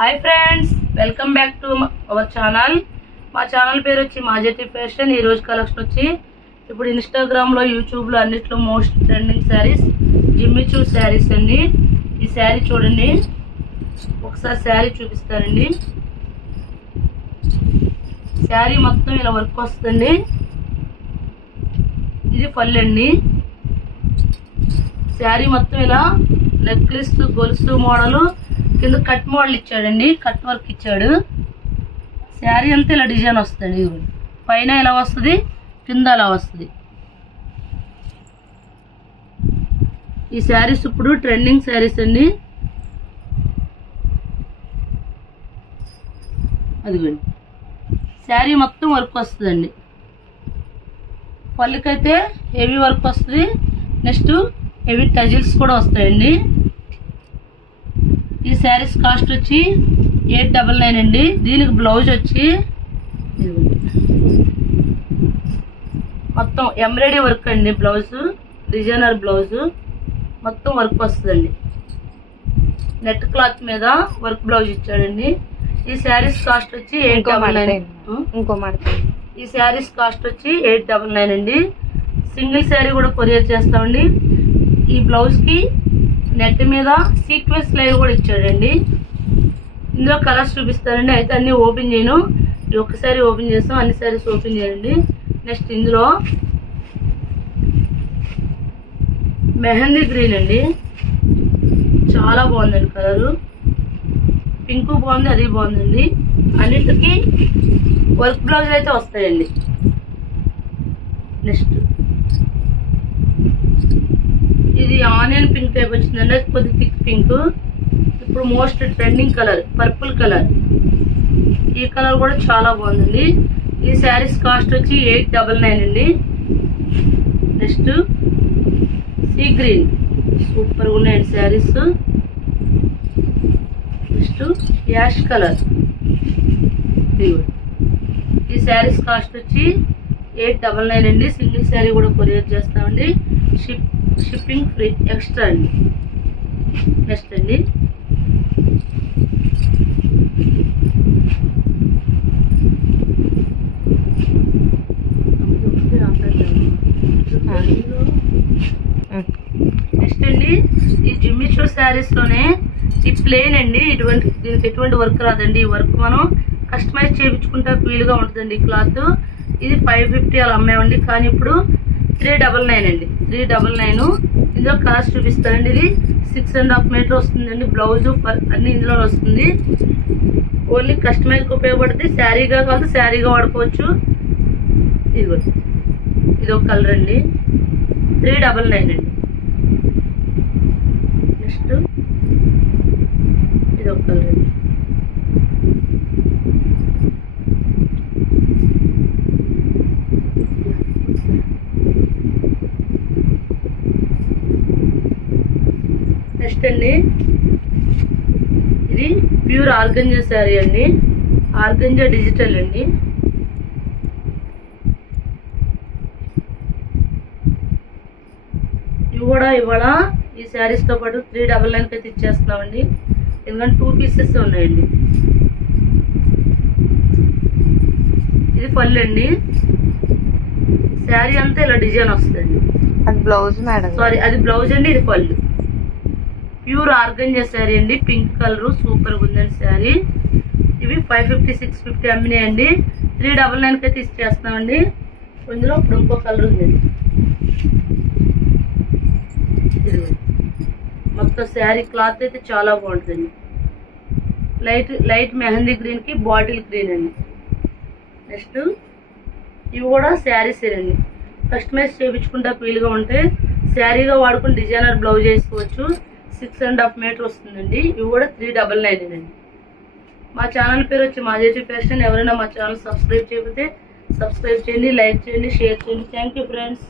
Hi friends, welcome back to our channel. మా channel పేరు వచ్చి మాజెటీ ఫ్యాషన్. ఈ రోజు కలెక్షన్ వచ్చి ఇప్పుడు ఇన్స్టాగ్రామ్లో, యూట్యూబ్లో అన్నిట్లో మోస్ట్ ట్రెండింగ్ శారీస్ జిమ్మి చూ శారీస్ అండి. ఈ శారీ చూడండి, ఒకసారి శారీ చూపిస్తానండి. శారీ మొత్తం ఇలా వర్క్ వస్తుందండి. ఇది పళ్ళు అండి. శారీ మొత్తం ఇలా నెక్లెస్ గొలుసు మోడలు కింద కట్ మోడల్ ఇచ్చాడండి, కట్ వర్క్ ఇచ్చాడు. శారీ అంతా ఇలా డిజైన్ వస్తుంది. పైన ఇలా వస్తుంది, కింద అలా వస్తుంది. ఈ శారీస్ ఇప్పుడు ట్రెండింగ్ శారీస్ అండి. అదిగోండి, శారీ మొత్తం వర్క్ వస్తుందండి. పళ్ళకైతే హెవీ వర్క్ వస్తుంది. నెక్స్ట్ హెవీ టజిల్స్ కూడా వస్తాయండి. ఈ శారీస్ కాస్ట్ వచ్చి 899 అండి. దీనికి బ్లౌజ్ వచ్చి మొత్తం ఎంబ్రాయిడరీ వర్క్ అండి. బ్లౌజ్ డిజైనర్ బ్లౌజ్ మొత్తం వర్క్ వస్తుందండి. నెట్ క్లాత్ మీద వర్క్ బ్లౌజ్ ఇచ్చాడండి. ఈ శారీస్ కాస్ట్ వచ్చి 899. ఈ శారీస్ కాస్ట్ వచ్చి 899 అండి. సింగిల్ శారీ కూడా కొరియర్ చేస్తామండి. ఈ బ్లౌజ్కి నెట్ మీద సీక్వెన్స్ లైన్ కూడా ఇచ్చాడండి. ఇందులో కలర్స్ చూపిస్తానండి. అయితే అన్నీ ఓపెన్ చేయను, ఒక్కసారి ఓపెన్ చేస్తాం, అన్ని శారీస్ ఓపెన్ చేయండి. నెక్స్ట్ ఇందులో మెహందీ గ్రీన్ అండి, చాలా బాగుందండి కలరు. పింక్ బాగుంది, అది బాగుందండి. అన్నిటికీ వర్క్ బ్లౌజ్ అయితే వస్తాయండి. నెక్స్ట్ ఇది ఆనియన్ పింక్ టైప్ వచ్చిందండి. అది కొద్ది థిక్ పింక్. ఇప్పుడు most trending colour purple colour. ఈ కలర్ కూడా చాలా బాగుందండి. ఈ శారీస్ కాస్ట్ వచ్చి 899 అండి. నెక్స్ట్ సీ గ్రీన్, సూపర్గా ఉన్నాయండి శారీస్. Next ash colour. ఈ శారీస్ కాస్ట్ వచ్చి 899 అండి. సింగిల్ శారీ కూడా కొరియర్ చేస్తామండి. షిప్పింగ్ ఫ్రీ ఎక్స్ట్రా అండి. నెక్స్ట్ అండి నెక్స్ట్ అండి ఈ జిమ్మి చూ శారీస్ లోనే ఈ ప్లేన్ అండి. దీనికి ఎటువంటి వర్క్ రాదండి. ఈ వర్క్ మనం కస్టమైజ్ చేయించుకుంటే వీలుగా ఉంటుందండి. ఈ క్లాత్ ఇది 550 అలా అమ్మామండి. కానీ ఇప్పుడు 399 అండి. 399. ఇందులో కలర్స్ చూపిస్తానండి. ఇది 6.5 మీటర్ వస్తుందండి. బ్లౌజ్ అన్ని ఇందులో వస్తుంది. ఓన్లీ కస్టమైజ్కి ఉపయోగపడుతుంది. శారీగా కాదు, శారీగా వాడుకోవచ్చు. ఇది ఒక కలర్ అండి. 399 అండి. నెక్స్ట్ ఇది ఒక కలర్ అండి. నెక్స్ట్ అండి ఇది ప్యూర్ ఆర్గంజా శారీ అండి. ఆర్గంజా డిజిటల్ అండి. ఇవి కూడా ఇవాళ ఈ శారీస్తో పాటు 399 అయితే ఇచ్చేస్తున్నామండి. ఎందుకంటే 2 పీసెస్ ఉన్నాయండి. ఇది పళ్ళు అండి. శారీ అంతా ఇలా డిజైన్ వస్తుందండి. అది బ్లౌజ్ మేడం. సారీ, అది బ్లౌజ్ అండి. ఇది పళ్ళు. ప్యూర్ ఆర్గంజా శారీ అండి. పింక్ కలర్ సూపర్గా ఉందండి శారీ. ఇవి 550 650 అమ్మినాయండి. 399 అయితే ఇచ్చేస్తున్నామండి. ఇందులో ఇప్పుడు ఇంకో కలర్ ఉందండి. ఇది మొత్తం శారీ క్లాత్ అయితే చాలా బాగుంటుంది. లైట్ మెహందీ గ్రీన్కి బాటిల్ గ్రీన్ అండి. నెక్స్ట్ ఇవి కూడా శారీస్ అండి. కస్టమైజ్ చేయించుకుంటా వీలుగా ఉంటే శారీగా వాడుకుని డిజైనర్ బ్లౌజ్ వేసుకోవచ్చు. 6.5 మీటర్ వస్తుందండి. ఇవి కూడా 399 అండి. మా ఛానల్ పేరు వచ్చి మాజెటీ ఫ్యాషన్. ఎవరైనా మా ఛానల్ సబ్స్క్రైబ్ చేయకపోతే సబ్స్క్రైబ్ చేయండి, లైక్ చేయండి, షేర్ చేయండి. Thank you friends.